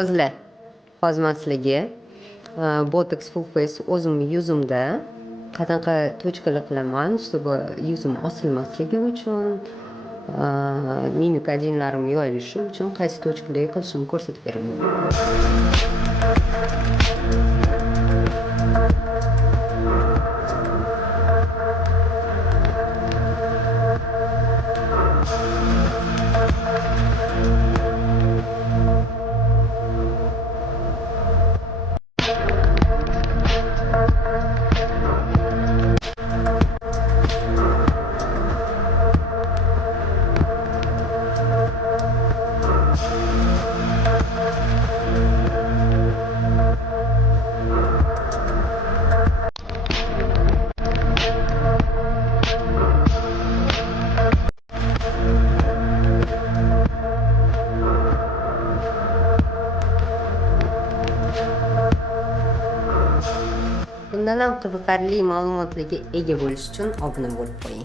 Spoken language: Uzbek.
Qizlar ozmasligi, botoks full face o'zimni yuzimda qanaqa tochkalar qilaman, чтобы yuzim osilmasligi uchun, mimik ajinlarim yoyilishi uchun qaysi tochkalarga qilishimni ko'rsatib beraman. Bundan ham qiziqarli ma'lumotlarga ega bo'lish uchun obuna bo'lib qo'ying.